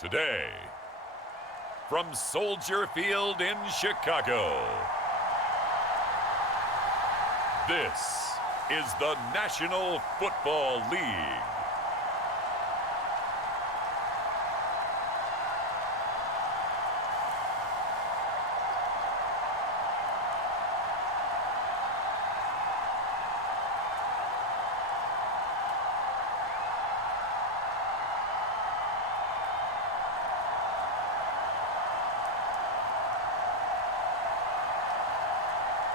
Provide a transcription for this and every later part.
Today, from Soldier Field in Chicago, this is the National Football League.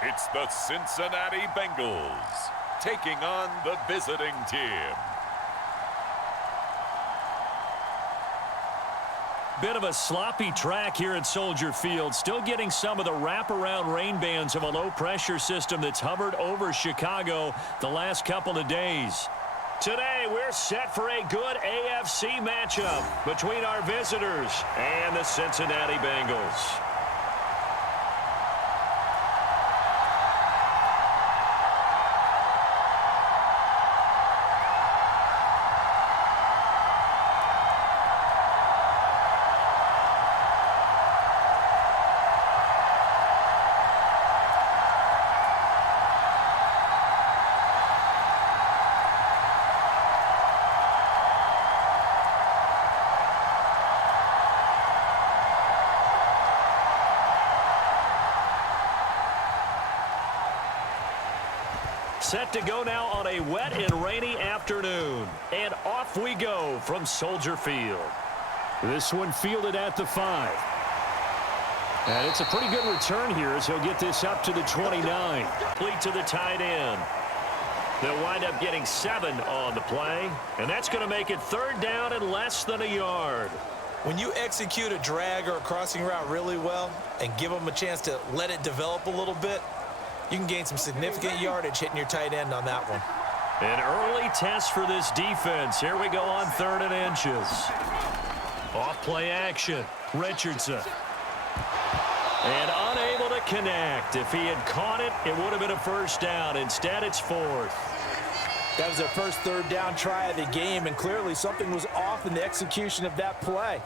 It's the Cincinnati Bengals taking on the visiting team. Bit of a sloppy track here at Soldier Field. Still getting some of the wraparound rain bands of a low-pressure system that's hovered over Chicago the last couple of days. Today, we're set for a good AFC matchup between our visitors and the Cincinnati Bengals. Set to go now on a wet and rainy afternoon. And off we go from Soldier Field. This one fielded at the 5. And it's a pretty good return here as he'll get this up to the 29. Complete to the tight end. They'll wind up getting 7 on the play. And that's going to make it third down and less than a yard. When you execute a drag or a crossing route really well and give them a chance to let it develop a little bit, you can gain some significant yardage hitting your tight end on that one. An early test for this defense. Here we go on 3rd and inches. Off play action. Richardson. And unable to connect. If he had caught it, it would have been a first down. Instead, it's 4th. That was their first third down try of the game, and clearly something was off in the execution of that play.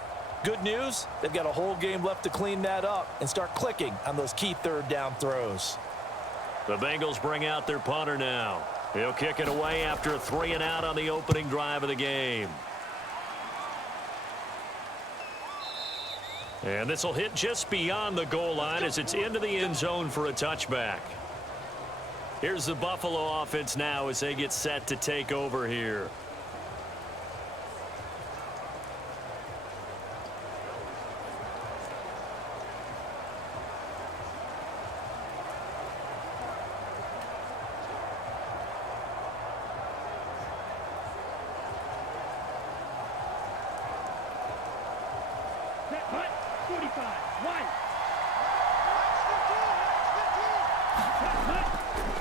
Good news, they've got a whole game left to clean that up and start clicking on those key third down throws. The Bengals bring out their punter now. He'll kick it away after a 3-and-out on the opening drive of the game. And this will hit just beyond the goal line as it's into the end zone for a touchback. Here's the Buffalo offense now as they get set to take over here.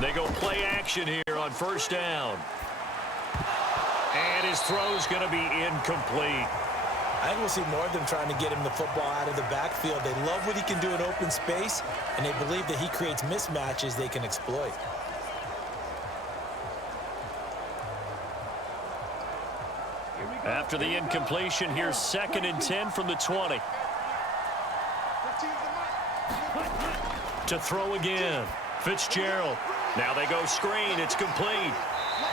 They go play action here on first down. And his throw's going to be incomplete. I think we'll see more of them trying to get him the football out of the backfield. They love what he can do in open space, and they believe that he creates mismatches they can exploit. After the incompletion, here's 2nd and 10 from the 20. To throw again. Fitzgerald. Now they go screen. It's complete.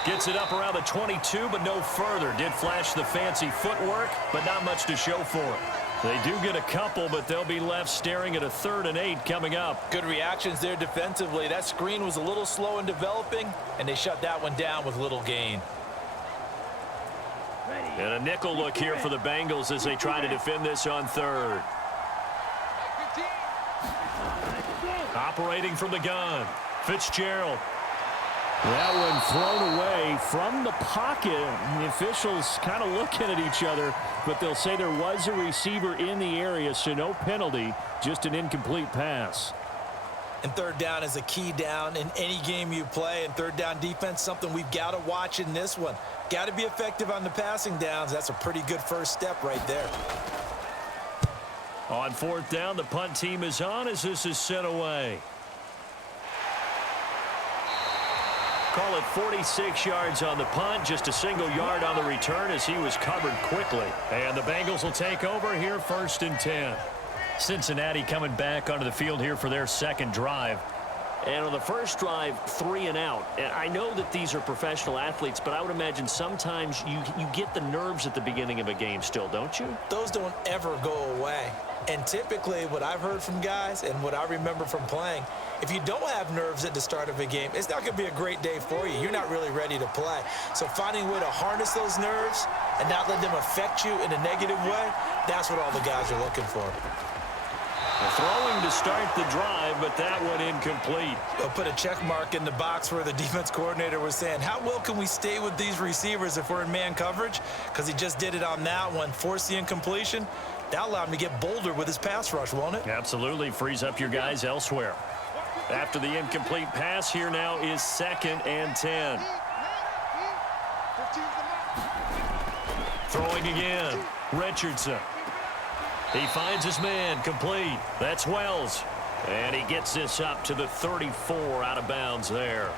Gets it up around the 22, but no further. Did flash the fancy footwork, but not much to show for it. They do get a couple, but they'll be left staring at a 3rd and 8 coming up. Good reactions there defensively. That screen was a little slow in developing, and they shut that one down with little gain. And a nickel look here for the Bengals as they try to defend this on 3rd. Operating from the gun. Fitzgerald. That one thrown away from the pocket. The officials kind of looking at each other, but they'll say there was a receiver in the area, so no penalty, just an incomplete pass. And third down is a key down in any game you play, and third down defense, something we've got to watch in this one. Got to be effective on the passing downs. That's a pretty good first step right there. On 4th down, the punt team is on as this is sent away. Call it 46 yards on the punt, just a single yard on the return as he was covered quickly. And the Bengals will take over here, 1st and 10. Cincinnati coming back onto the field here for their second drive. And on the first drive, 3 and out. And I know that these are professional athletes, but I would imagine sometimes you get the nerves at the beginning of a game still, don't you? Those don't ever go away. And typically what I've heard from guys and what I remember from playing, if you don't have nerves at the start of a game, it's not going to be a great day for you. You're not really ready to play. So finding a way to harness those nerves and not let them affect you in a negative way, that's what all the guys are looking for. Throwing to start the drive, but that one incomplete. They'll put a check mark in the box where the defense coordinator was saying, how well can we stay with these receivers if we're in man coverage? Because he just did it on that one, forced the incompletion. That allowed him to get bolder with his pass rush, won't it? Absolutely, frees up your guys elsewhere. After the incomplete pass, here now is 2nd and 10. Throwing again, Richardson. He finds his man, complete. That's Wells. And he gets this up to the 34 out of bounds there.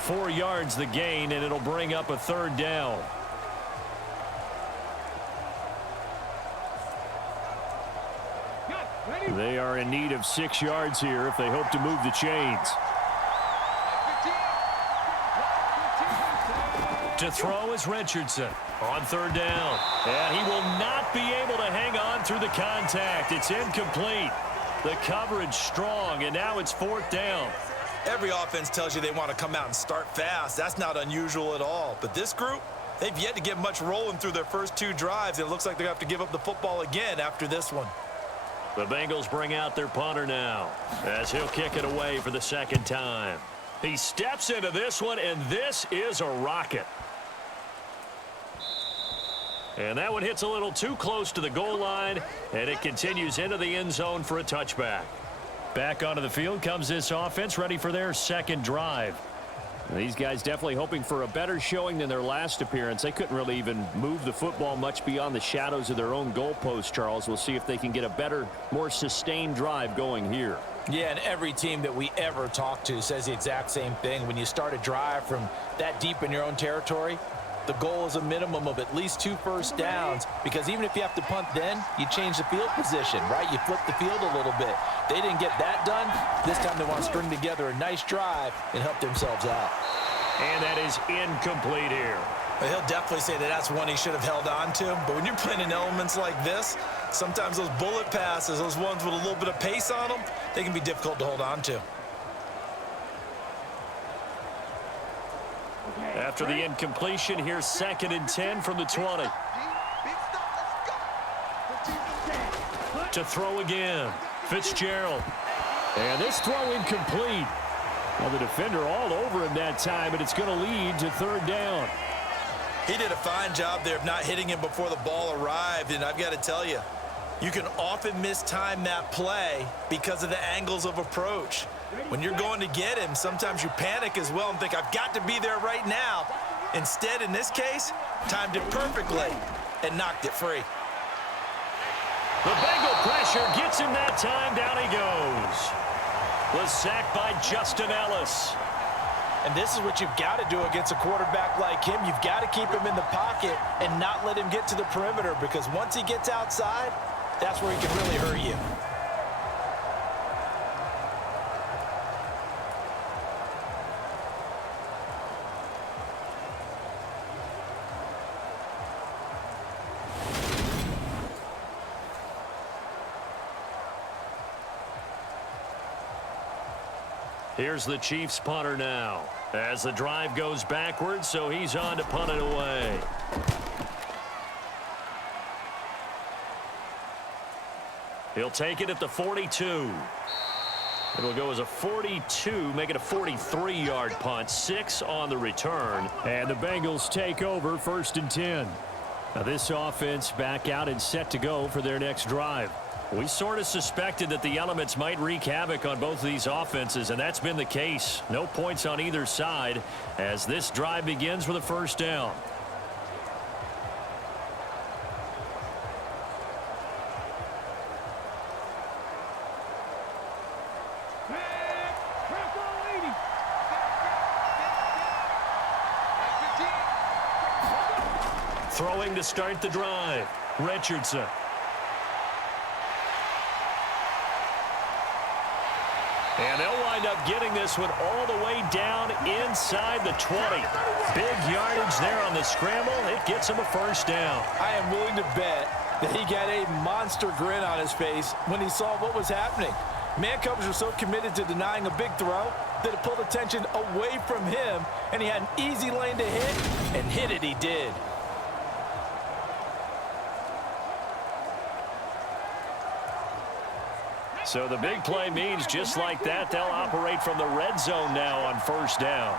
4 yards the gain, and it'll bring up a 3rd down. They are in need of 6 yards here if they hope to move the chains. To throw is Richardson on 3rd down. And he will not be able to hang on through the contact. It's incomplete. The coverage strong, and now it's 4th down. Every offense tells you they want to come out and start fast. That's not unusual at all. But this group, they've yet to get much rolling through their first 2 drives. And it looks like they're going to have to give up the football again after this one. The Bengals bring out their punter now as he'll kick it away for the 2nd time. He steps into this one, and this is a rocket. And that one hits a little too close to the goal line, and it continues into the end zone for a touchback. Back onto the field comes this offense, ready for their 2nd drive. These guys definitely hoping for a better showing than their last appearance. They couldn't really even move the football much beyond the shadows of their own goalpost, Charles. We'll see if they can get a better, more sustained drive going here. Yeah, and every team that we ever talk to says the exact same thing. When you start a drive from that deep in your own territory, the goal is a minimum of at least 2 first downs, because even if you have to punt then, you change the field position, right? You flip the field a little bit. They didn't get that done. This time they want to string together a nice drive and help themselves out. And that is incomplete here. But he'll definitely say that that's one he should have held on to. But when you're playing in elements like this, sometimes those bullet passes, those ones with a little bit of pace on them, they can be difficult to hold on to. After the incompletion, here's 2nd and 10 from the 20. To throw again, Fitzgerald. And this throw incomplete. Well, the defender all over him that time, and it's going to lead to 3rd down. He did a fine job there of not hitting him before the ball arrived, and I've got to tell you, you can often mistime that play because of the angles of approach. When you're going to get him, sometimes you panic as well and think, I've got to be there right now. Instead, in this case, timed it perfectly and knocked it free. The Bengal pressure gets him that time. Down he goes. Was sacked by Justin Ellis. And this is what you've got to do against a quarterback like him. You've got to keep him in the pocket and not let him get to the perimeter, because once he gets outside, that's where he can really hurt you. Here's the Chiefs punter now as the drive goes backwards, so he's on to punt it away. He'll take it at the 42. It'll go as a 42, make it a 43-yard punt, 6 on the return. And the Bengals take over 1st and 10. Now this offense back out and set to go for their next drive. We sort of suspected that the elements might wreak havoc on both of these offenses, and that's been the case. No points on either side as this drive begins with a 1st down. Throwing to start the drive, Richardson. And they'll wind up getting this one all the way down inside the 20. Big yardage there on the scramble. It gets him a first down. I am willing to bet that he got a monster grin on his face when he saw what was happening. Man coverage were so committed to denying a big throw that it pulled attention away from him, and he had an easy lane to hit, and hit it he did. So the big play means just like that, they'll operate from the red zone now on first down.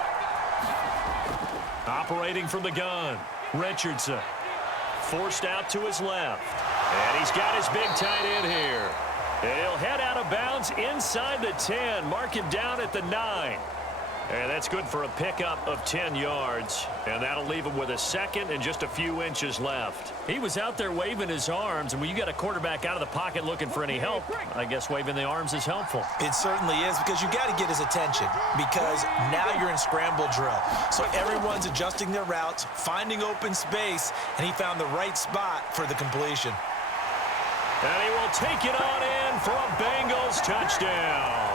Operating from the gun, Richardson. Forced out to his left. And he's got his big tight end here. And he'll head out of bounds inside the 10, mark him down at the 9. And that's good for a pickup of 10 yards. And that'll leave him with a second and just a few inches left. He was out there waving his arms, and when you got a quarterback out of the pocket looking for any help, I guess waving the arms is helpful. It certainly is, because you got to get his attention, because now you're in scramble drill. So everyone's adjusting their routes, finding open space, and he found the right spot for the completion. And he will take it on in for a Bengals touchdown.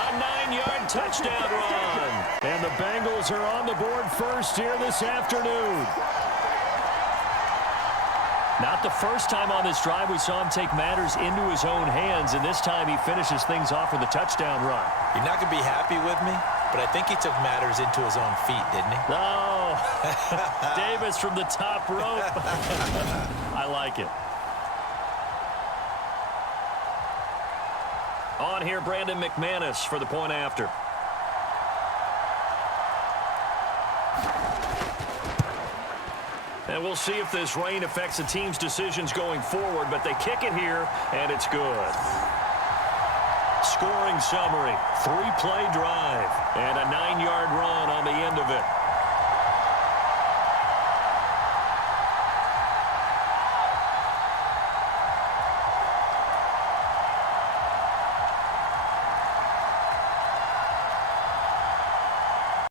A 9-yard touchdown run. And the Bengals are on the board first here this afternoon. Not the first time on this drive we saw him take matters into his own hands, and this time he finishes things off with a touchdown run. You're not going to be happy with me, but I think he took matters into his own feet, didn't he? Oh, Davis from the top rope. I like it. On here, Brandon McManus for the point after. And we'll see if this rain affects the team's decisions going forward, but they kick it here, and it's good. Scoring summary, 3-play drive, and a 9-yard run on the end of it.